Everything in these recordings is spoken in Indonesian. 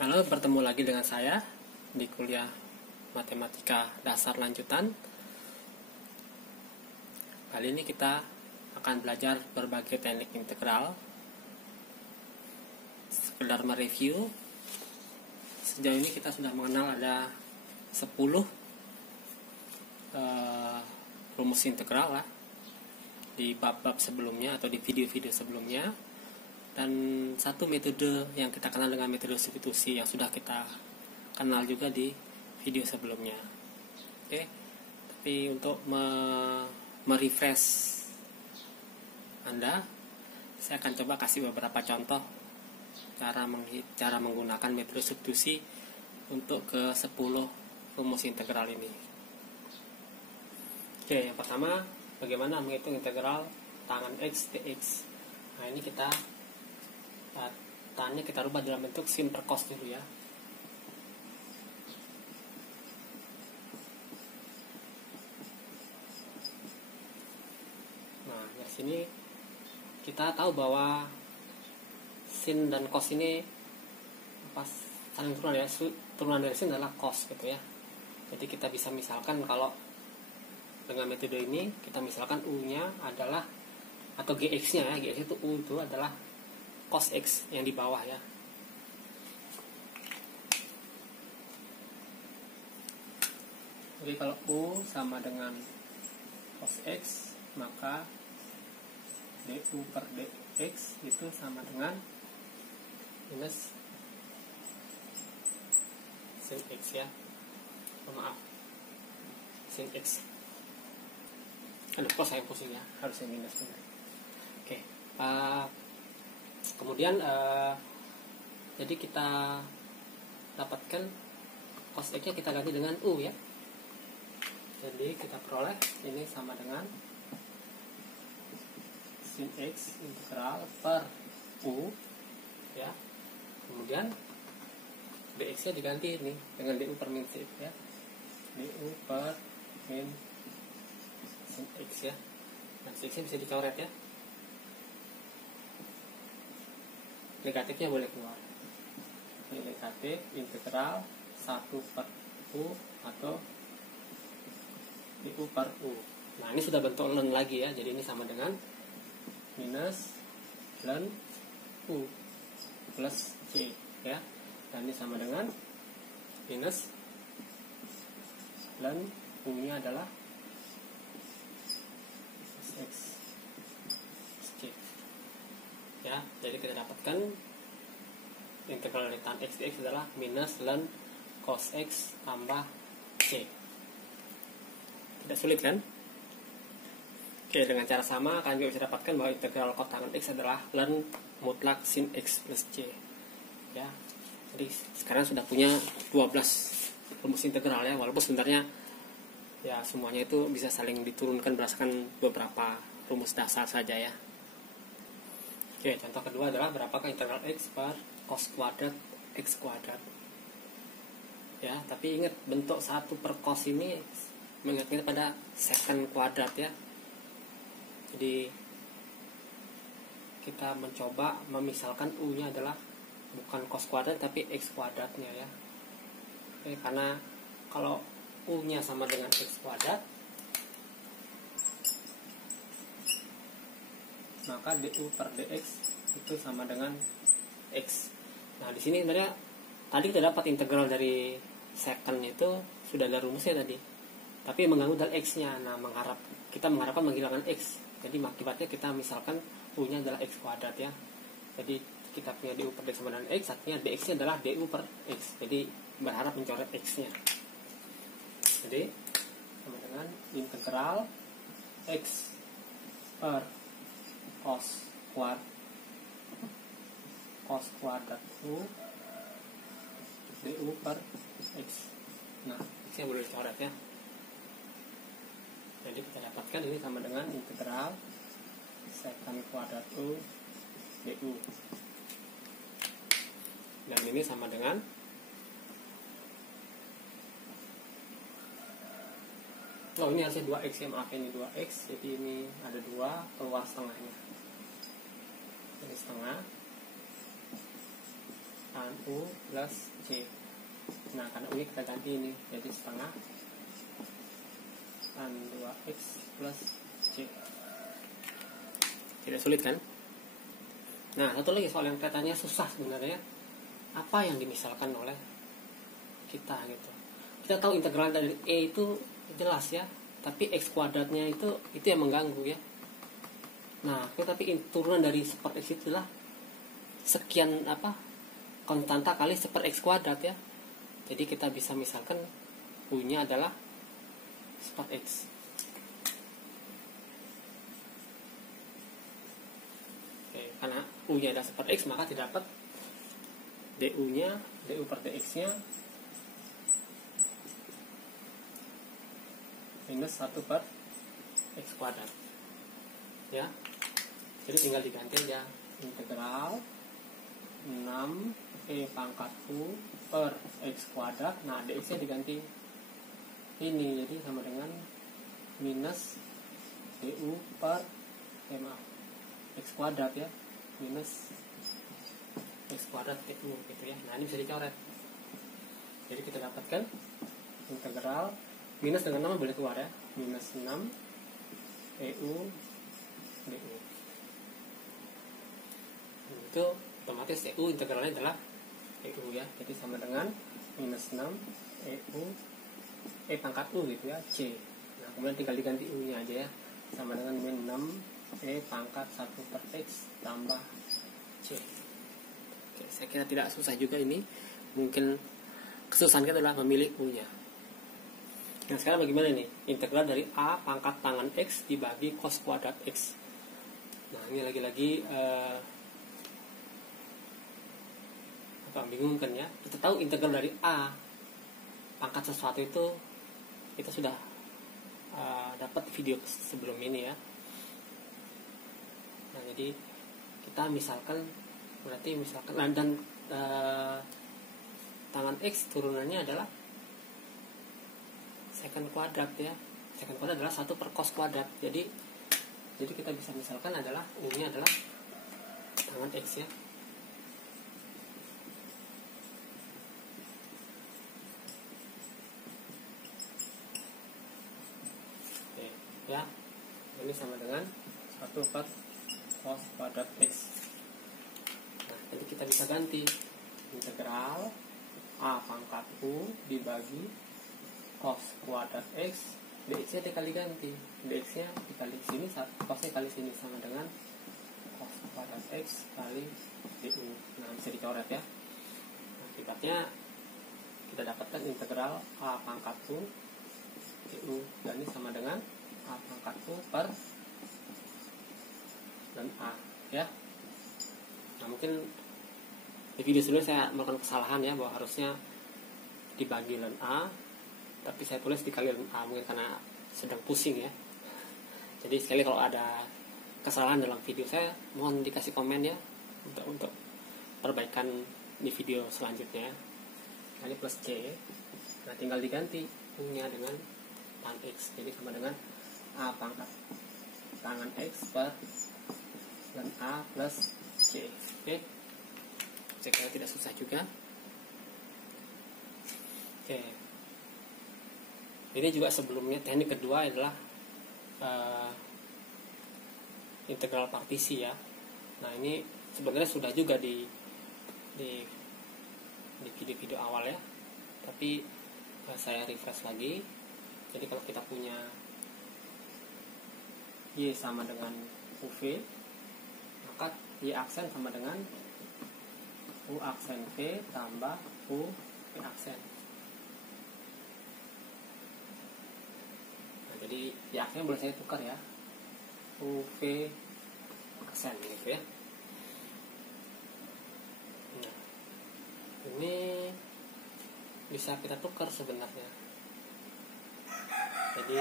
Halo, bertemu lagi dengan saya di kuliah Matematika Dasar Lanjutan. Kali ini kita akan belajar berbagai teknik integral. Sekedar mereview, sejauh ini kita sudah mengenal ada 10 rumus integral lah di bab-bab sebelumnya atau di video-video sebelumnya, dan satu metode yang kita kenal dengan metode substitusi yang sudah kita kenal juga di video sebelumnya. Oke, tapi untuk merefresh Anda, saya akan coba kasih beberapa contoh cara menggunakan metode substitusi untuk ke 10 rumus integral ini. Oke, yang pertama, bagaimana menghitung integral tangan X dx. Nah, ini tangannya kita rubah dalam bentuk sin per cos dulu ya. Nah, dari sini kita tahu bahwa sin dan cos ini pas saling turunan ya. Turunan dari sin adalah cos gitu ya. Jadi kita bisa misalkan kalau dengan metode ini kita misalkan U-nya adalah atau GX-nya ya, GX itu U itu adalah cos X yang di bawah ya. Jadi kalau U sama dengan cos X, maka DU per DX itu sama dengan minus sin X ya. Maaf, sin X. Aduh, kok saya pusing ya, harusnya minus benar. Oke, kemudian jadi kita dapatkan cos X nya kita ganti dengan U ya. Jadi kita peroleh ini sama dengan sin X integral per U ya. Kemudian dx nya diganti ini dengan du per min sin ya. Du per min sin X ya. Dan sin X nya bisa dicoret ya. Negatifnya boleh keluar. Ini negatif integral 1 per U atau du per U. Nah, ini sudah bentuk ln lagi ya. Jadi ini sama dengan minus ln U plus C ya. Dan ini sama dengan minus ln U nya adalah X C ya. Jadi kita dapatkan integral dari tan X dx adalah minus ln cos X tambah C. Tidak sulit kan? Oke, dengan cara sama kalian juga bisa dapatkan bahwa integral kotangan X adalah ln mutlak sin X plus C ya. Jadi sekarang sudah punya 12 rumus integral ya, walaupun sebenarnya ya semuanya itu bisa saling diturunkan berdasarkan beberapa rumus dasar saja ya. Oke, contoh kedua adalah berapakah integral X per cos kuadrat X kuadrat ya. Tapi ingat, bentuk 1 per cos ini mengingatkan pada secant kuadrat ya. Jadi kita mencoba memisalkan U nya adalah bukan cos kuadrat tapi X kuadratnya ya. Oke, karena kalau U nya sama dengan X kuadrat, maka du per dx itu sama dengan X. Nah, di sini sebenarnya tadi kita dapat integral dari secant itu sudah ada rumusnya tadi. Tapi mengganggu dari X nya. Nah, kita mengharapkan menghilangkan X. Jadi akibatnya kita misalkan U nya adalah X kuadrat ya. Jadi kita punya du per dx sama dengan X, artinya dx nya adalah du per X. Jadi berharap mencoret X nya. Jadi sama dengan integral X per cos kuadrat U du per X. Nah, X nya boleh dicoret ya. Jadi kita dapatkan ini sama dengan integral secant kuadrat U du. Dan ini sama dengan ini harusnya 2x ya, maaf, ini 2x. Jadi ini ada 2 keluar setengahnya. Ini setengah tan U plus C. Nah, karena U nya kita ganti ini jadi setengah tan 2X plus C. Tidak sulit kan? Nah, satu lagi soal yang kelihatannya susah sebenarnya, apa yang dimisalkan oleh kita gitu. Kita tahu integral dari E itu jelas ya, tapi X kuadratnya itu yang mengganggu ya. Nah, tapi turunan dari super X itu adalah sekian konstanta kali super X kuadrat ya. Jadi kita bisa misalkan U nya adalah super X. Oke, karena U nya adalah super X, maka didapat du nya, du per dx nya minus 1 per X kuadrat ya. Jadi tinggal diganti aja, integral 6 pangkat U per X kuadrat. Nah, dx nya diganti ini, jadi sama dengan minus du per X kuadrat ya, minus X kuadrat du gitu ya. Nah, ini bisa dicoret. Jadi kita dapatkan integral minus dengan 6 boleh keluar ya, minus 6 du du. Itu otomatis EU integralnya adalah EU ya, jadi sama dengan minus 6 EU pangkat U gitu ya, C. Nah, kemudian tinggal diganti U nya aja ya, sama dengan min 6 pangkat 1 per X tambah C. Oke, saya kira tidak susah juga ini. Mungkin kesusahan kita adalah memilih U nya. Nah, sekarang bagaimana nih? Integral dari A pangkat tangan X dibagi cos kuadrat X. Nah, ini lagi-lagi membingungkan ya. Kita tahu integral dari A pangkat sesuatu itu kita sudah dapat video sebelum ini ya. Nah, jadi kita misalkan dan tangan X turunannya adalah secant kuadrat ya. Secant kuadrat adalah 1 per cos kuadrat. Jadi kita bisa misalkan adalah U nya adalah tangan X ya. Ya, ini sama dengan 1 per cos kuadrat X. Nah, jadi kita bisa ganti integral A pangkat U dibagi cos kuadrat X, dx nya dikali ganti, dx nya dikali sini, cos nya kali sini sama dengan cos kuadrat X kali du. Nah, bisa dicoret ya. Nah, akibatnya kita dapatkan integral A pangkat U du, dan ini sama dengan A pangkat U per dan A ya. Nah, mungkin di video sebelumnya saya melakukan kesalahan ya, bahwa harusnya dibagi ln A, tapi saya tulis dikali ln A, mungkin karena sedang pusing ya. Jadi sekali kalau ada kesalahan dalam video saya, mohon dikasih komen ya, untuk perbaikan di video selanjutnya. Nah, ini plus C. Nah, tinggal diganti U nya dengan tan X, jadi sama dengan A pangkat tangan X per dan A plus C. Oke, saya kira tidak susah juga. Oke, ini juga sebelumnya teknik kedua adalah integral partisi ya. Nah, ini sebenarnya sudah juga di video-video awal ya, tapi saya refresh lagi. Jadi kalau kita punya Y sama dengan UV, maka Y aksen sama dengan U aksen P tambah U P aksen. Nah, jadi Y aksen boleh saya tukar ya, U V aksen gitu ya. Nah, ini bisa kita tukar sebenarnya. Jadi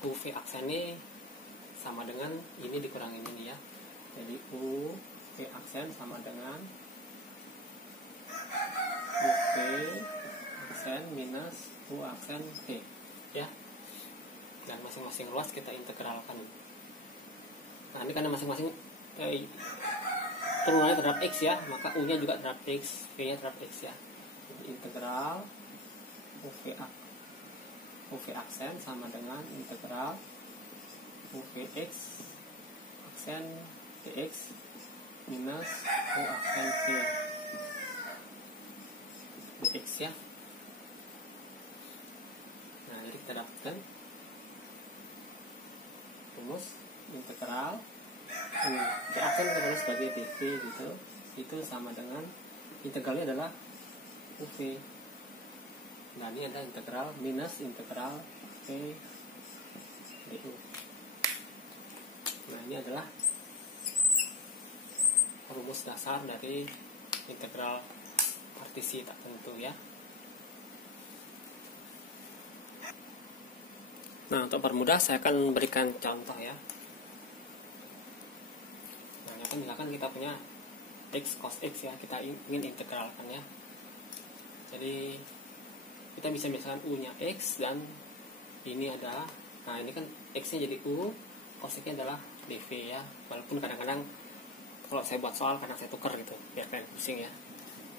UV aksen ini sama dengan ini dikurangin ini ya. Jadi UV aksen sama dengan UV aksen minus U aksen P ya. Dan masing-masing ruas kita integralkan. Nah, ini karena masing-masing turunannya terhadap X ya, maka U nya juga terhadap X, V nya terhadap X ya. Jadi integral UV aksen sama dengan integral UVX aksen dx minus U aksen V dx ya. Nah, jadi kita dapatkan rumus integral U V aksen kita tulis sebagai dv gitu, itu sama dengan integralnya adalah UV. Nah, ini adalah integral minus integral V du. Nah, ini adalah rumus dasar dari integral partisi tak tentu ya. Nah, untuk permudah saya akan berikan contoh ya. Nah, misalkan kita punya X cos X ya, kita ingin integralkan ya. Jadi kita bisa misalkan U nya X dan ini adalah, nah ini kan X nya jadi U, cos X nya adalah dv ya. Walaupun kadang-kadang kalau saya buat soal kadang saya tukar gitu biar kalian pusing ya.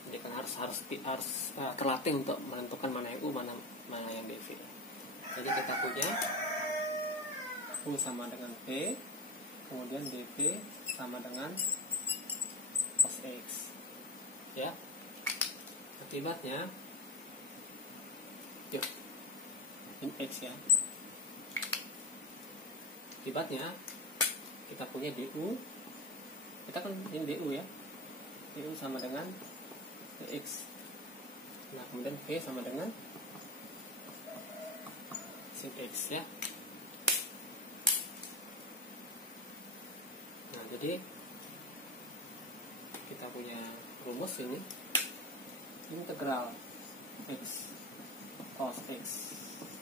Jadi kan harus terlatih untuk menentukan mana yang U, mana yang dv. Jadi kita punya U sama dengan V, kemudian dv sama dengan cos X ya. Akibatnya yuk, ini X ya. Akibatnya kita punya DU, kita kan ini DU ya, DU sama dengan DX. Nah, kemudian V sama dengan sin X ya. Nah, jadi kita punya rumus ini integral X cos X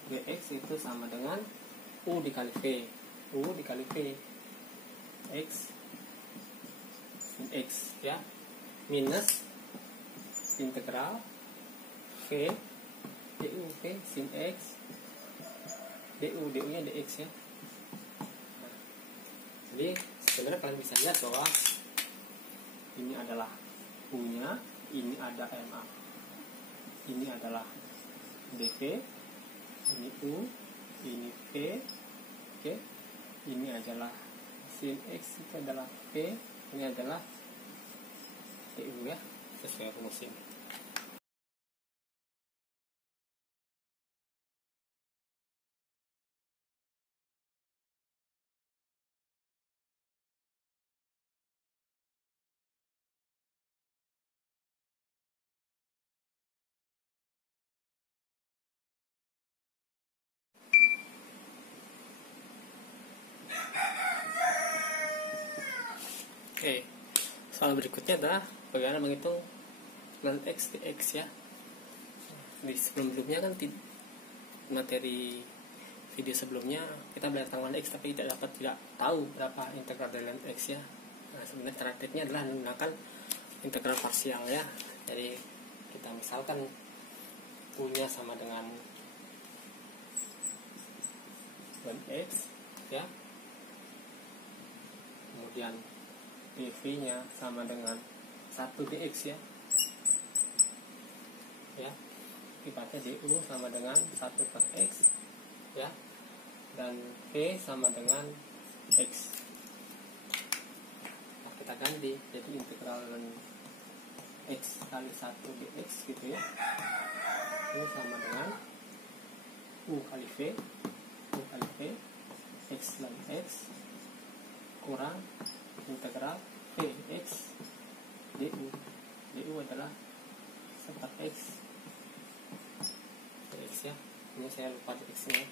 dx itu sama dengan U dikali V, U dikali V X sin X ya, minus integral V du V sin X du nya dx ya. Nah, jadi sebenarnya kalian bisa lihat bahwa ini adalah U nya, ini ada MA, ini adalah dv, ini U, ini V, oke, ini adalah sin X, itu adalah V, ini adalah DU ya, sesuai rumus ini. Oke, soal berikutnya adalah bagaimana menghitung ln X dx ya. Di sebelumnya kan materi video sebelumnya kita belajar tentang ln X tapi tidak tahu berapa integral dari ln X ya. Nah, sebenarnya cara triknya adalah menggunakan integral parsial ya. Jadi kita misalkan U nya sama dengan ln X ya, kemudian dv nya sama dengan 1 dx ya, ya, akibatnya du sama dengan 1 per x ya, dan v sama dengan x. Nah, kita ganti jadi integral x kali 1 dx gitu ya, ini sama dengan u kali v x dan x kurang integral Vx du adalah 1 x dx ya. Ini saya lupa dx nya.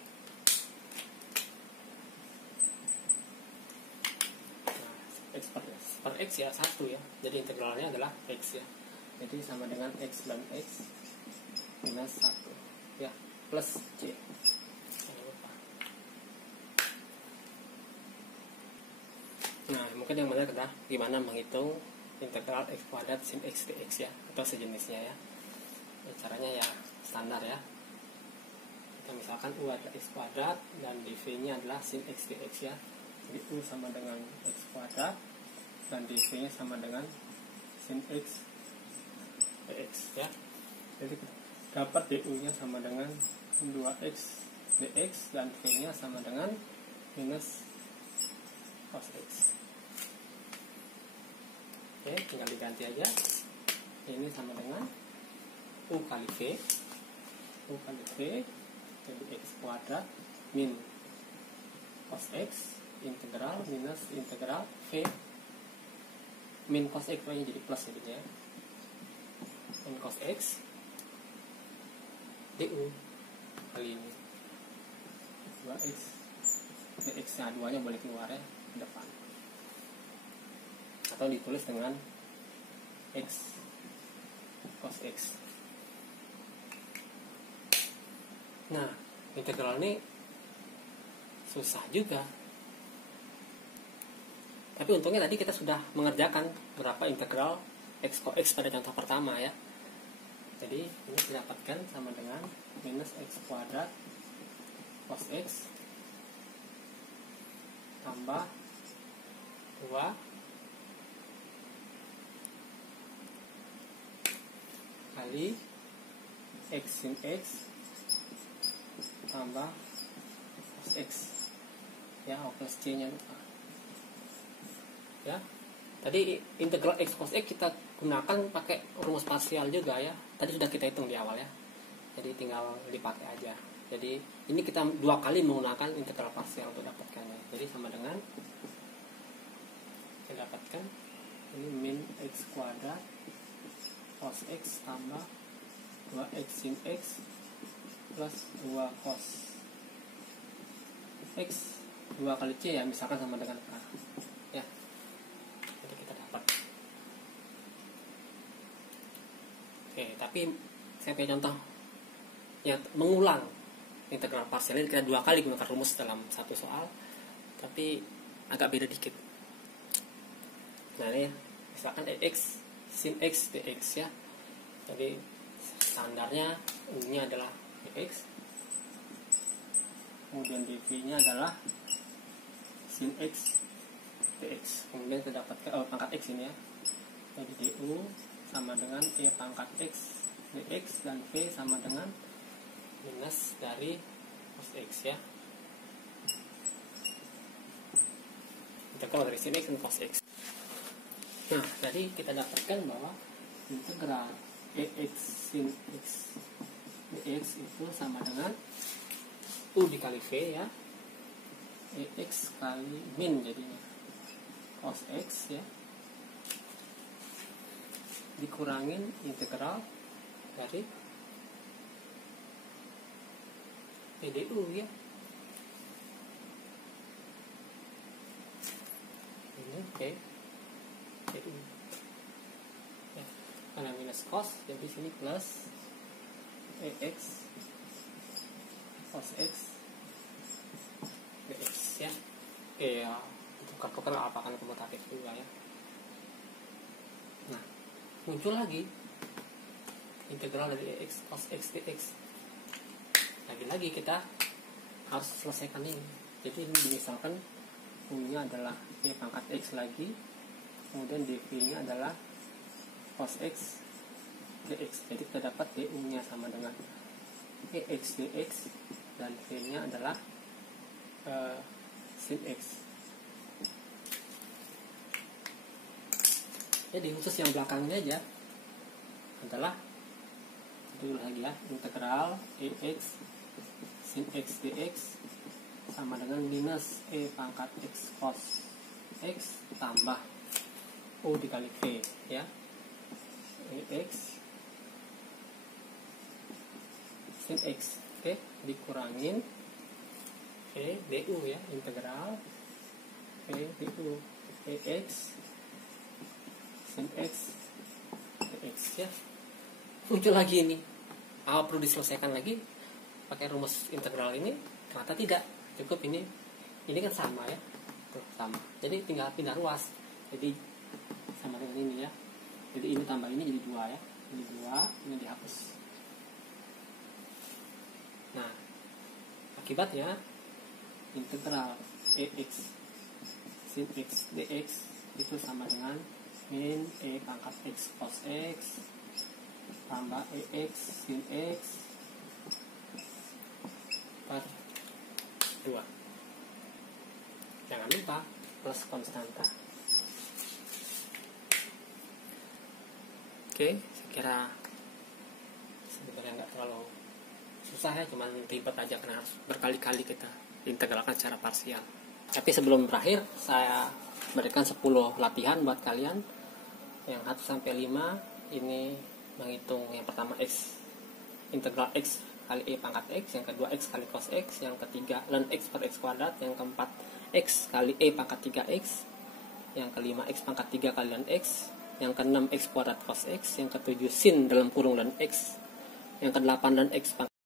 Nah, x per x ya 1 ya, jadi integralnya adalah x ya, jadi sama dengan x dan x minus 1 ya, plus c. Nah, mungkin yang menarik adalah gimana menghitung integral x kuadrat sin x dx ya, atau sejenisnya ya. Caranya ya standar ya. Kita misalkan u adalah x kuadrat dan dv nya adalah sin x dx ya. Jadi u sama dengan x kuadrat dan dv nya sama dengan sin x dx ya. Jadi dapat du nya sama dengan 2x dx dan v nya sama dengan minus cos x. Oke, tinggal diganti aja. Ini sama dengan u kali v jadi x kuadrat min cos x integral minus integral v min cos x jadi plus jadinya min cos x du kali ini 2x dx nya 2 nya boleh keluar ya ke depan atau ditulis dengan x cos x. Nah, integral ini susah juga. Tapi untungnya tadi kita sudah mengerjakan berapa integral x cos x pada contoh pertama ya. Jadi ini didapatkan sama dengan minus x kuadrat cos x tambah 2 kali x sin x tambah cos x ya, plus c nya lupa ya. Tadi integral x cos x kita gunakan pakai rumus parsial juga ya, tadi sudah kita hitung di awal ya, jadi tinggal dipakai aja. Jadi ini kita 2 kali menggunakan integral parsial untuk dapatkannya. Jadi sama dengan kita dapatkan ini min x kuadrat cos x tambah 2x sin x plus 2 cos x 2 kali c ya, misalkan sama dengan a ya. Jadi kita dapat. Oke, tapi saya punya contoh yang mengulang integral parsial ini, kita 2 kali gunakan rumus dalam satu soal tapi agak beda dikit. Nah ini ya, misalkan x sin x dx ya. Jadi standarnya ini adalah dx, kemudian dv nya adalah sin x dx, kemudian kita dapatkan pangkat x ini ya. Jadi du sama dengan e pangkat x dx dan v sama dengan minus dari cos x ya. Integral dari sin x dan cos x. Nah, tadi kita dapatkan bahwa integral ex sin x dx itu sama dengan u dikali v ya, ex kali min jadinya cos x ya, dikurangin integral dari du ya. Ini oke. Du ya, karena minus cos jadi sini plus ex cos x dx ya. Oke ya, tukar-tukar apakan komutatif juga ya. Nah, muncul lagi integral dari x cos x dx. Lagi-lagi kita harus selesaikan ini. Jadi ini misalkan u-nya adalah y pangkat x lagi, kemudian dv-nya adalah cos x dx. Jadi kita dapat du-nya sama dengan ex dx dan v-nya adalah sin x. Jadi khusus yang belakangnya aja adalah dulu lagi ya, integral ex sin x dx sama dengan minus e pangkat x cos x tambah u dikali v ya, ex sin x. Oke, dikurangin v du ya, integral v du ex sin x dx ya. Muncul lagi ini, perlu diselesaikan lagi pakai rumus integral ini? Ternyata tidak, cukup ini kan sama ya. Tuh, sama. Jadi tinggal pindah ruas. Jadi sama dengan ini ya. Jadi ini tambah ini jadi 2 ya. Ini 2, ini dihapus. Nah, akibatnya integral ex sin x dx itu sama dengan min E pangkat X cos X tambah EX sin X per 2. Jangan lupa plus konstanta. Oke, saya kira sebenarnya nggak terlalu susah ya, cuman ribet aja karena berkali-kali kita integralkan secara parsial. Tapi sebelum berakhir, saya berikan 10 latihan buat kalian. Yang 1 sampai 5 ini menghitung yang pertama X, integral X kali E pangkat X, yang kedua X kali cos X, yang ketiga ln X per X kuadrat, yang keempat X kali E pangkat 3X, yang kelima X pangkat 3 kali ln X, yang keenam X kuadrat cos X, yang ketujuh sin dalam kurung ln X, yang kedelapan ln X pangkat